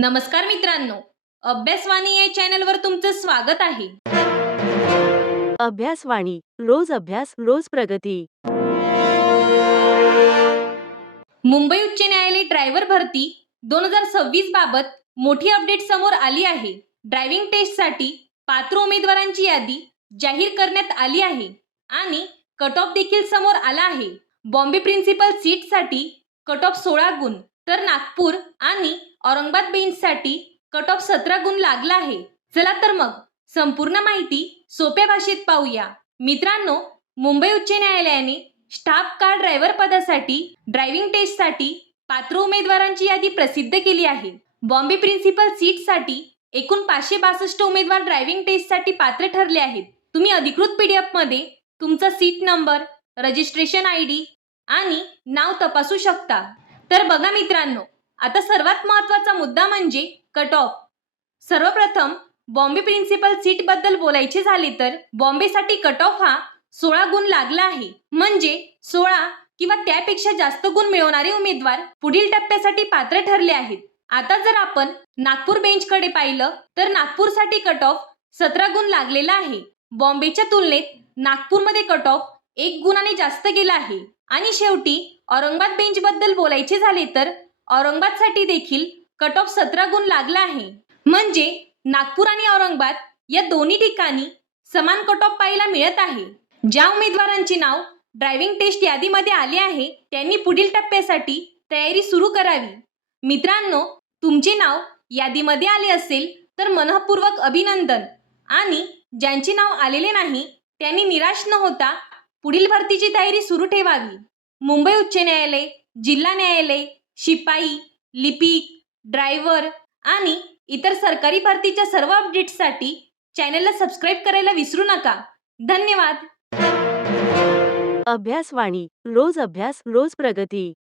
नमस्कार मित्रांनो, अभ्यासवाणी या चॅनलवर तुमचं स्वागत आहे. अभ्यासवाणी रोज अभ्यास रोज प्रगती. मुंबई उच्च न्यायालय ड्रायव्हर भरती 2026 बाबत मोठी अपडेट समोर आली आहे. ड्रायव्हिंग टेस्टसाठी पात्र उमेदवारांची यादी जाहीर करण्यात आली आहे आणि कट ऑफ देखील समोर आला आहे. बॉम्बे प्रिन्सिपल सीटसाठी कट ऑफ 16 गुण, तर नागपूर आणि औरंगाबाद बेंचसाठी कट ऑफ 17 गुण लागला आहे. चला तर मग संपूर्ण माहिती सोप्या भाषेत पाहूया. मित्रांनो, मुंबई उच्च न्यायालयाने स्टाफ कार ड्रायव्हर पदासाठी ड्रायव्हिंग टेस्टसाठी पात्र उमेदवारांची यादी प्रसिद्ध केली आहे. बॉम्बे प्रिन्सिपल सीटसाठी एकूण 562 उमेदवार ड्रायव्हिंग टेस्टसाठी पात्र ठरले आहेत. तुम्ही अधिकृत पीडीएफ मध्ये तुमचा सीट नंबर, रजिस्ट्रेशन ID आणि नाव तपासू शकता. तर बघा मित्रांनो, आता सर्वात महत्त्वाचा मुद्दा म्हणजे कट ऑफ. सर्वप्रथम बॉम्बे प्रिन्सिपल सीट बद्दल बोलायचे झाले तर बॉम्बेसाठी कट ऑफ हा 16 गुण लागला आहे. म्हणजे 16 किंवा त्यापेक्षा जास्त गुण मिळवणारे उमेदवार पुढील टप्प्यासाठी पात्र ठरले आहेत. आता जर आपण नागपूर बेंचकडे पाहिलं तर नागपूरसाठी कट ऑफ 17 गुण लागलेला आहे. बॉम्बेच्या तुलनेत नागपूरमध्ये कट ऑफ 1 गुणाने जास्त गेला आहे. आणि शेवटी औरंगाबाद बेंच बद्दल बोलायचे झाले तर औरंगाबादसाठी देखील कट ऑफ 17 गुण लागला आहे. म्हणजे नागपूर आणि औरंगाबाद या दोन्ही ठिकाणी समान कट ऑफ पाहायला मिळत आहे. ज्या उमेदवारांचे नाव ड्रायव्हिंग टेस्ट यादीमध्ये आले आहे त्यांनी पुढील टप्प्यासाठी तयारी सुरू करावी. मित्रांनो, तुमचे नाव यादीमध्ये आले असेल तर मनःपूर्वक अभिनंदन, आणि ज्यांचे नाव आलेले नाही त्यांनी निराश न होता पुढील भरतीची तयारी सुरू ठेवावी. मुंबई उच्च न्यायालय, जिल्हा न्यायालय, शिपाई, लिपिक, ड्रायव्हर आणि इतर सरकारी भरतीच्या सर्व अपडेट्ससाठी चॅनलला सबस्क्राईब करायला विसरू नका. धन्यवाद. अभ्यासवाणी रोज अभ्यास रोज प्रगती.